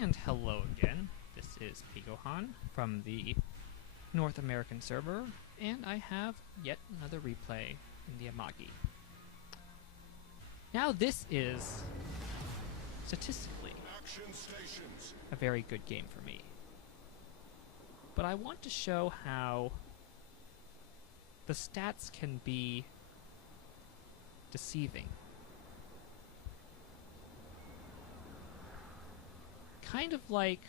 And hello again, this is Pigohan from the North American server, and I have yet another replay in the Amagi. Now this is, statistically, a very good game for me. But I want to show how the stats can be deceiving. Kind of like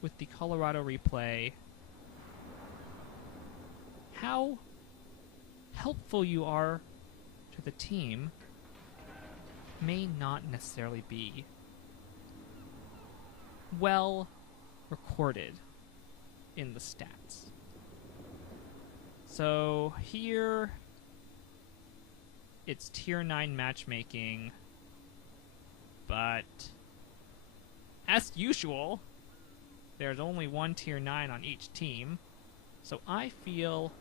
with the Colorado replay, how helpful you are to the team may not necessarily be well recorded in the stats. So here it's tier 9 matchmaking, but as usual, there's only one tier 9 on each team, so I feel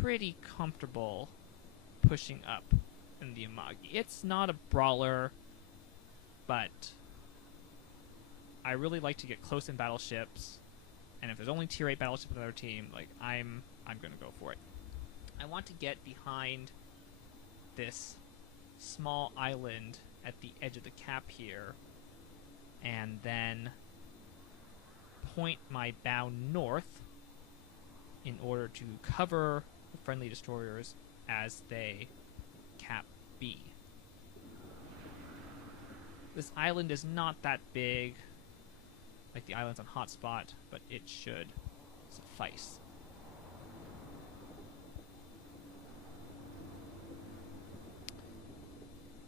pretty comfortable pushing up in the Amagi. It's not a brawler, but I really like to get close in battleships, and if there's only tier 8 battleships on another team, like I'm gonna go for it. I want to get behind this small island at the edge of the cap here, and then point my bow north in order to cover the friendly destroyers as they cap B. This island is not that big, like the islands on Hotspot, but it should suffice.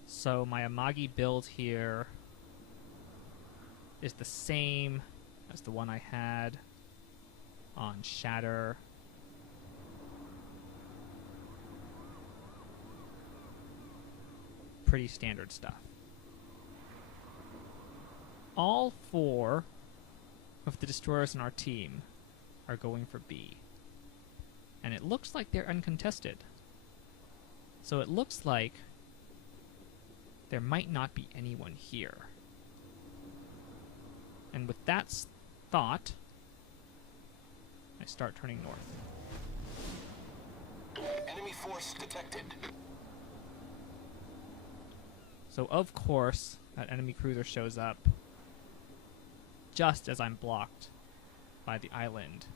So my Amagi build here is the same as the one I had on Shatter. Pretty standard stuff. All 4 of the destroyers in our team are going for B. And it looks like they're uncontested. So it looks like there might not be anyone here. And with that thought, I start turning north. Enemy force detected. So of course, that enemy cruiser shows up just as I'm blocked by the island.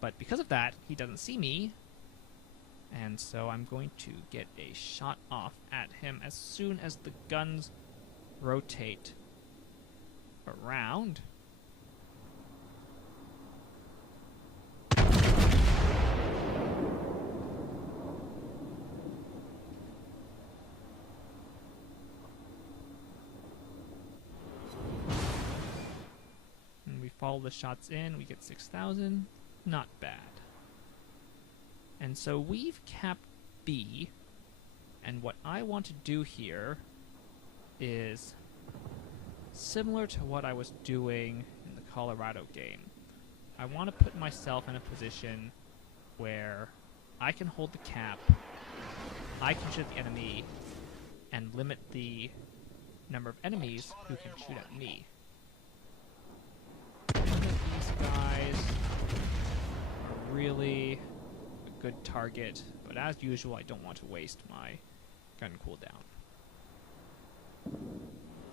But because of that, he doesn't see me, and so I'm going to get a shot off at him as soon as the guns rotate around. And we follow the shots in, we get 6,000. Not bad. And so we've capped B, and what I want to do here is similar to what I was doing in the Colorado game. I want to put myself in a position where I can hold the cap, I can shoot the enemy, and limit the number of enemies who can shoot at me. These guys are really a good target, but as usual, I don't want to waste my gun cooldown.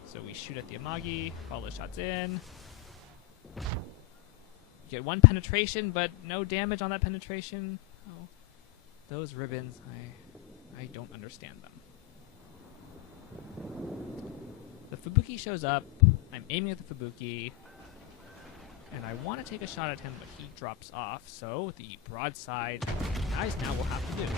So we shoot at the Amagi, follow the shots in. Get 1 penetration, but no damage on that penetration. Oh, those ribbons, I don't understand them. The Fubuki shows up. I'm aiming at the Fubuki, and I want to take a shot at him, but he drops off, so the broadside guys now will have to do.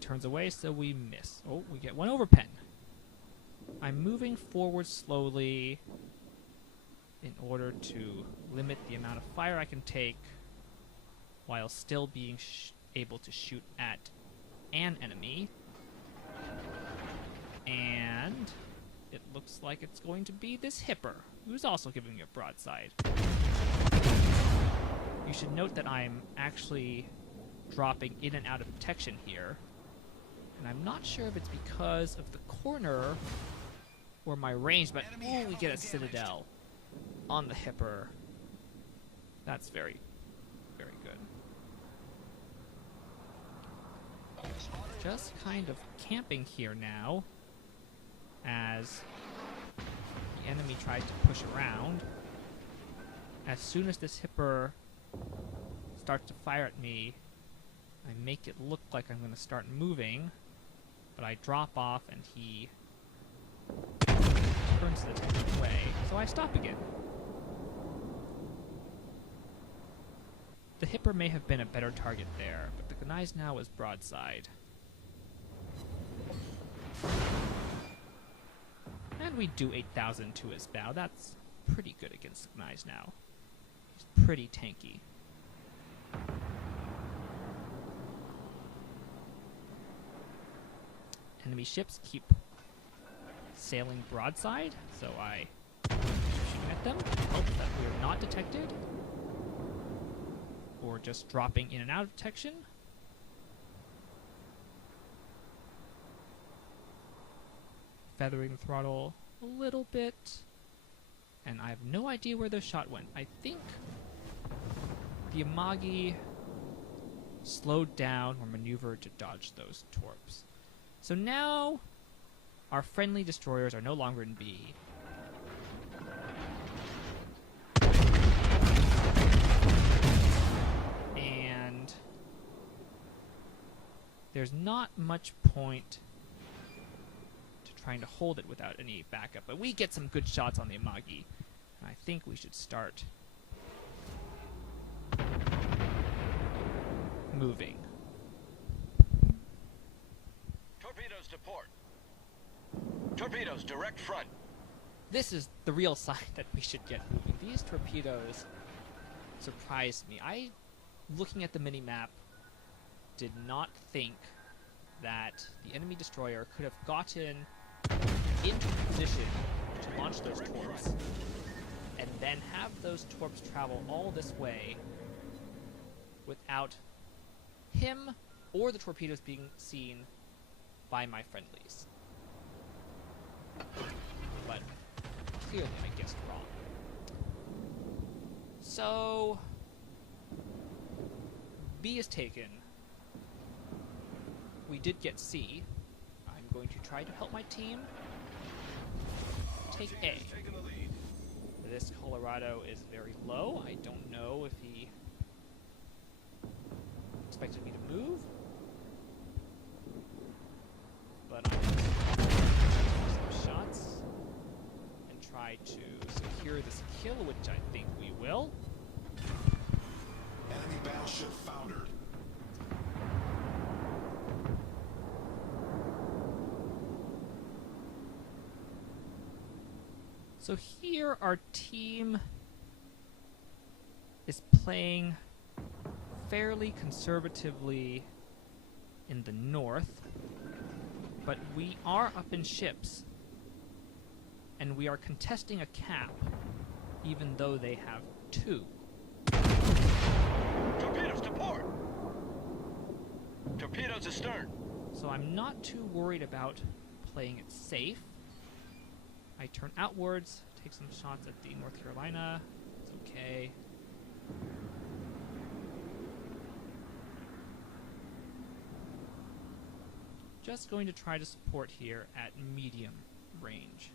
Turns away, so we miss. Oh, we get 1 overpen. I'm moving forward slowly in order to limit the amount of fire I can take while still being able to shoot at an enemy. And it looks like it's going to be this Hipper, who's also giving me a broadside. You should note that I'm actually dropping in and out of protection here. And I'm not sure if it's because of the corner or my range, but ooh, we get a citadel on the hipper. That's very, very good. Just kind of camping here now as the enemy tried to push around. As soon as this hipper starts to fire at me, I make it look like I'm going to start moving, but I drop off and he turns the attack away, so I stop again. The hipper may have been a better target there, but the Gneiss now is broadside. And we do 8,000 to his bow. That's pretty good against the Gneiss now. He's pretty tanky. Enemy ships keep sailing broadside, so I shoot at them, hope that we are not detected, or just dropping in and out of detection. Feathering the throttle a little bit, and I have no idea where the shot went. I think the Amagi slowed down or maneuvered to dodge those torps. So now our friendly destroyers are no longer in B. And there's not much point to trying to hold it without any backup. But we get some good shots on the Amagi. And I think we should start moving. Torpedoes to port. Torpedoes direct front. This is the real sign that we should get moving. These torpedoes surprised me. Looking at the mini-map, did not think that the enemy destroyer could have gotten into position to launch those torps and then have those torps travel all this way without him or the torpedoes being seen by my friendlies. But clearly I guessed wrong. So B is taken. We did get C. I'm going to try to help my team take A. This Colorado is very low. I don't know if he expected me to move, but I'm going to take some shots and try to secure this kill, which I think we will. Enemy battleship foundered. So here our team is playing fairly conservatively in the north, but we are up in ships, and we are contesting a cap, even though they have 2. Torpedoes to port. Torpedoes astern. So I'm not too worried about playing it safe. I turn outwards, take some shots at the North Carolina. It's okay. Just going to try to support here at medium range.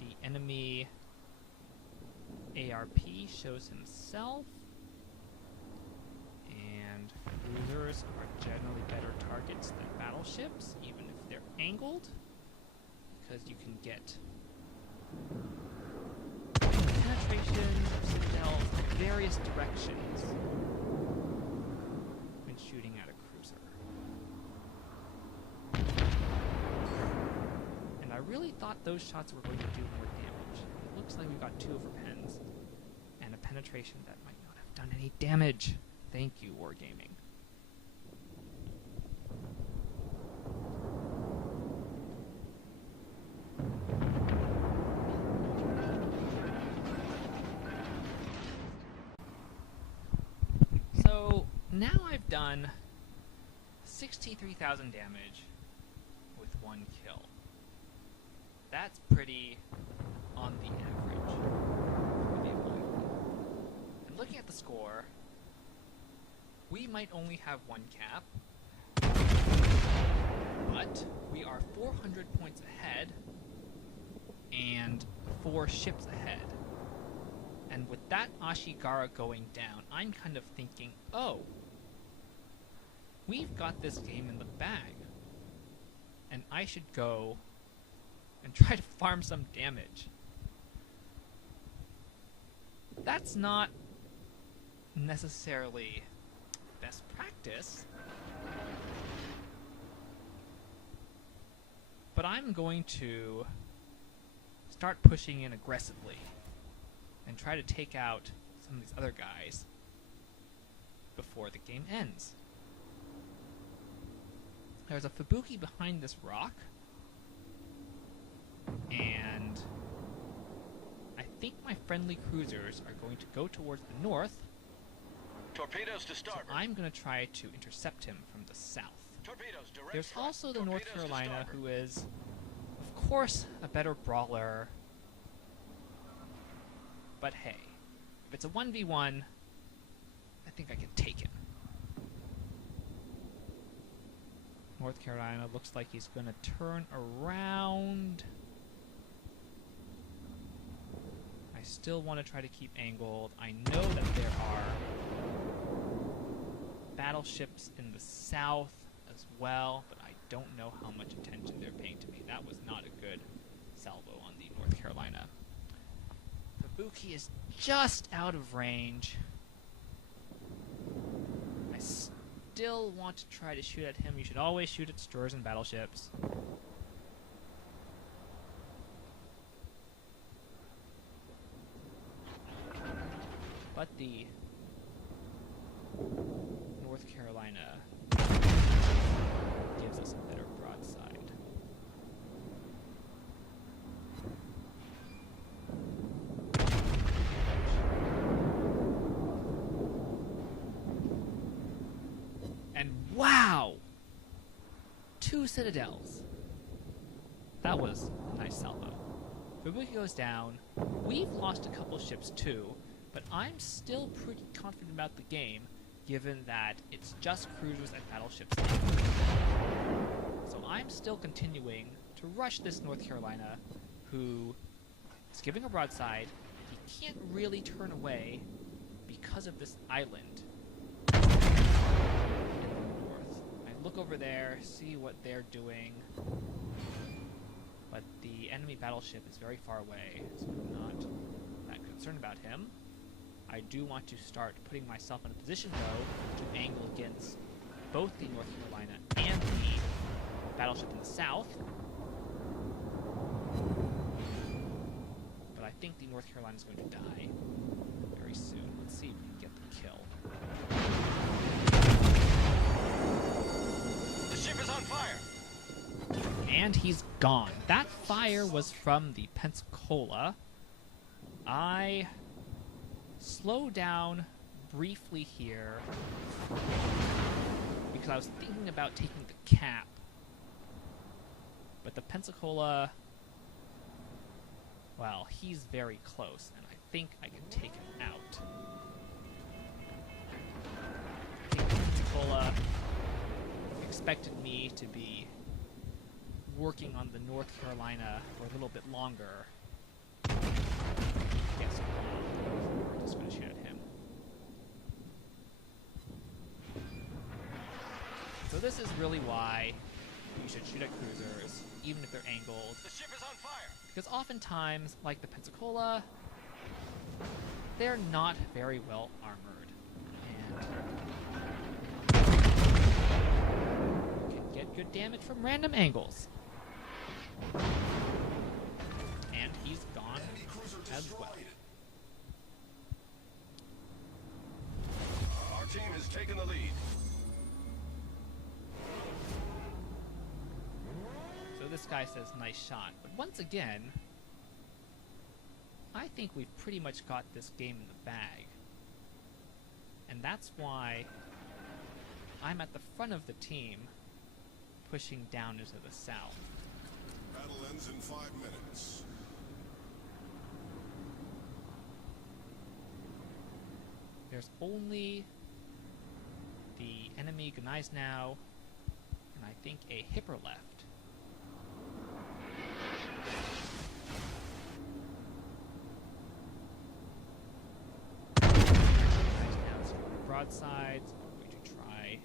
The enemy ARP shows himself, and cruisers are generally better targets than battleships, even if they're angled, because you can get penetration of citadels in various directions when shooting at a cruiser. And I really thought those shots were going to do more damage. It looks like we got 2 overpens and a penetration that might not have done any damage. Thank you, Wargaming. done 63,000 damage with 1 kill. That's pretty on the average. And looking at the score, we might only have 1 cap, but we are 400 points ahead and 4 ships ahead. And with that Ashigara going down, I'm kind of thinking, oh, we've got this game in the bag, and I should go and try to farm some damage. That's not necessarily best practice, but I'm going to start pushing in aggressively and try to take out some of these other guys before the game ends. There's a Fubuki behind this rock, and I think my friendly cruisers are going to go towards the north. Torpedoes to So starboard. I'm going to try to intercept him from the south. Torpedoes direct There's front. also the North Torpedoes to Carolina, starboard. who is, of course, a better brawler. But hey, if it's a 1v1, I think I can take him. North Carolina looks like he's going to turn around. I still want to try to keep angled. I know that there are battleships in the south as well, but I don't know how much attention they're paying to me. That was not a good salvo on the North Carolina. Fubuki is just out of range. I still want to try to shoot at him. You should always shoot at destroyers and battleships. But the North Carolina gives us a better broadside. And wow! 2 citadels. That was a nice salvo. Fubuki goes down. We've lost a couple ships too, but I'm still pretty confident about the game, given that it's just cruisers and battleships. So I'm still continuing to rush this North Carolina, who is giving a broadside. He can't really turn away because of this island in the north. I look over there, see what they're doing, but the enemy battleship is very far away, so I'm not that concerned about him. I do want to start putting myself in a position, though, to angle against both the North Carolina and the battleship in the south. But I think the North Carolina is going to die very soon. Let's see if we can get the kill. The ship is on fire. And he's gone. That fire was from the Pensacola. I slow down briefly here because I was thinking about taking the cap, but the Pensacola, well, he's very close, and I think I can take him out. I think the Pensacola expected me to be working on the North Carolina for a little bit longer. Guess we're just going to shoot at him. So this is really why you should shoot at cruisers, even if they're angled. The ship is on fire. Because oftentimes, like the Pensacola, they're not very well armored. And you can get good damage from random angles. And he's gone as well. Our team has taken the lead. So this guy says, nice shot. But once again, I think we've pretty much got this game in the bag. And that's why I'm at the front of the team, pushing down into the south. Battle ends in 5 minutes. There's only the enemy Gneiss now, and I think a Hipper left. Gneiss now is going broadsides. I'm going to try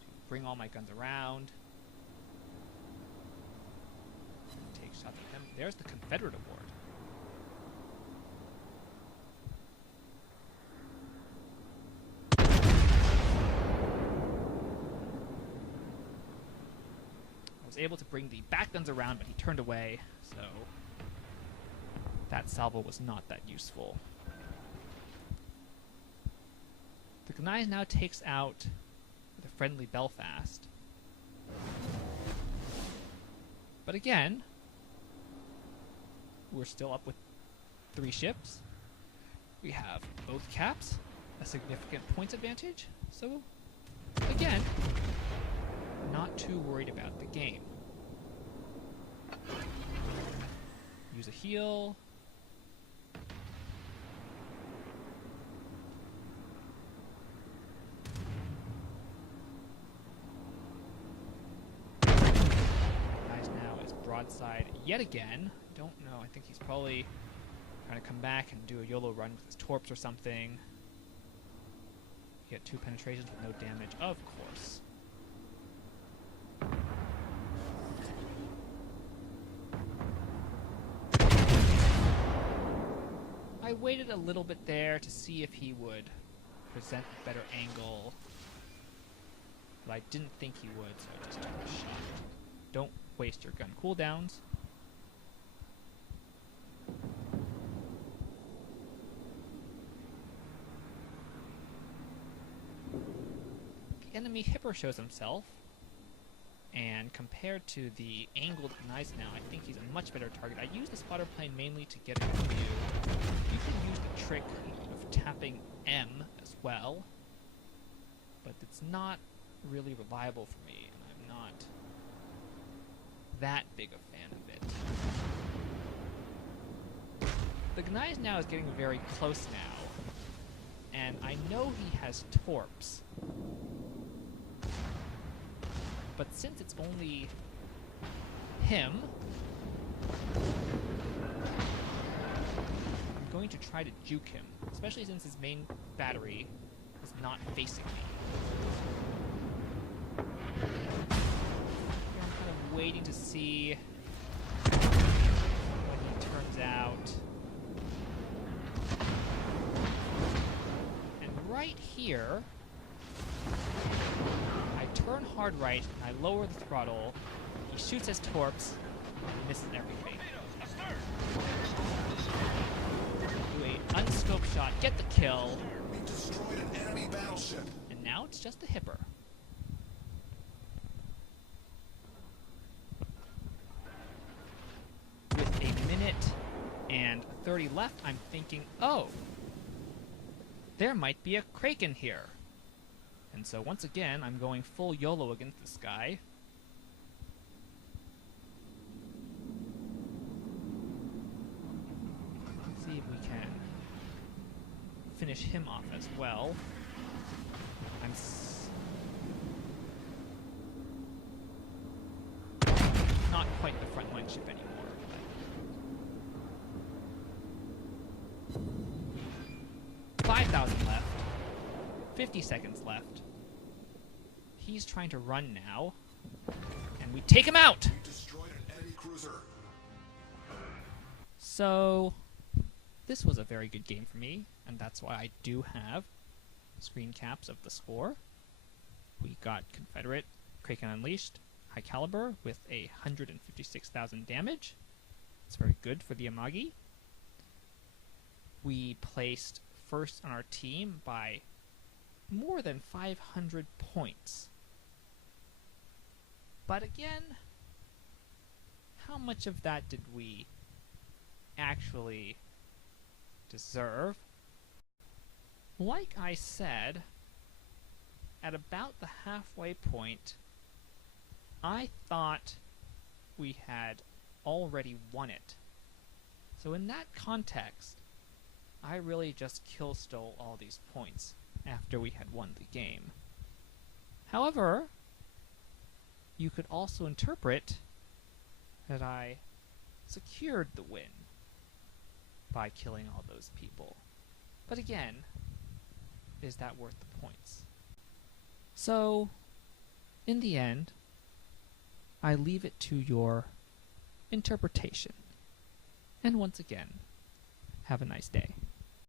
to bring all my guns around. Take shots at them. There's the Confederate Award. Was able to bring the back guns around, but he turned away, so that salvo was not that useful. The Gneiss now takes out the friendly Belfast. But again, we're still up with 3 ships. We have both caps, a significant points advantage, so again, not too worried about the game. Use a heal. Gneiss now is broadside yet again. Don't know. I think he's probably trying to come back and do a YOLO run with his torps or something. Get 2 penetrations with no damage, of course. I waited a little bit there to see if he would present a better angle, but I didn't think he would, so I just took a shot. Don't waste your gun cooldowns. The enemy Hipper shows himself, and compared to the angled Gneiss now, I think he's a much better target. I use the spotter plane mainly to get a good view. You can use the trick of tapping M as well, but it's not really reliable for me, and I'm not that big a fan of it. The Gneiss now is getting very close now, and I know he has torps. But since it's only him, I'm going to try to juke him, especially since his main battery is not facing me. Here I'm kind of waiting to see when he turns out. And right here, turn hard right, and I lower the throttle. He shoots his torps, and misses everything. Do a unscoped shot, get the kill. We destroyed an enemy battleship. And now it's just a Hipper. With a minute and 30 left, I'm thinking, oh, there might be a Kraken here. And so once again, I'm going full YOLO against this guy. Let's see if we can finish him off as well. I'm not quite the frontline ship anymore. But 5,000 left. 50 seconds left. He's trying to run now, and we take him out! We destroyed an enemy cruiser. So, this was a very good game for me, and that's why I do have screen caps of the score. We got Confederate Kraken Unleashed, high caliber, with 156,000 damage. It's very good for the Amagi. We placed first on our team by more than 500 points. But again, how much of that did we actually deserve? Like I said, at about the halfway point, I thought we had already won it. So in that context, I really just kill stole all these points after we had won the game. However, you could also interpret that I secured the win by killing all those people. But again, is that worth the points? So, in the end, I leave it to your interpretation. And once again, have a nice day.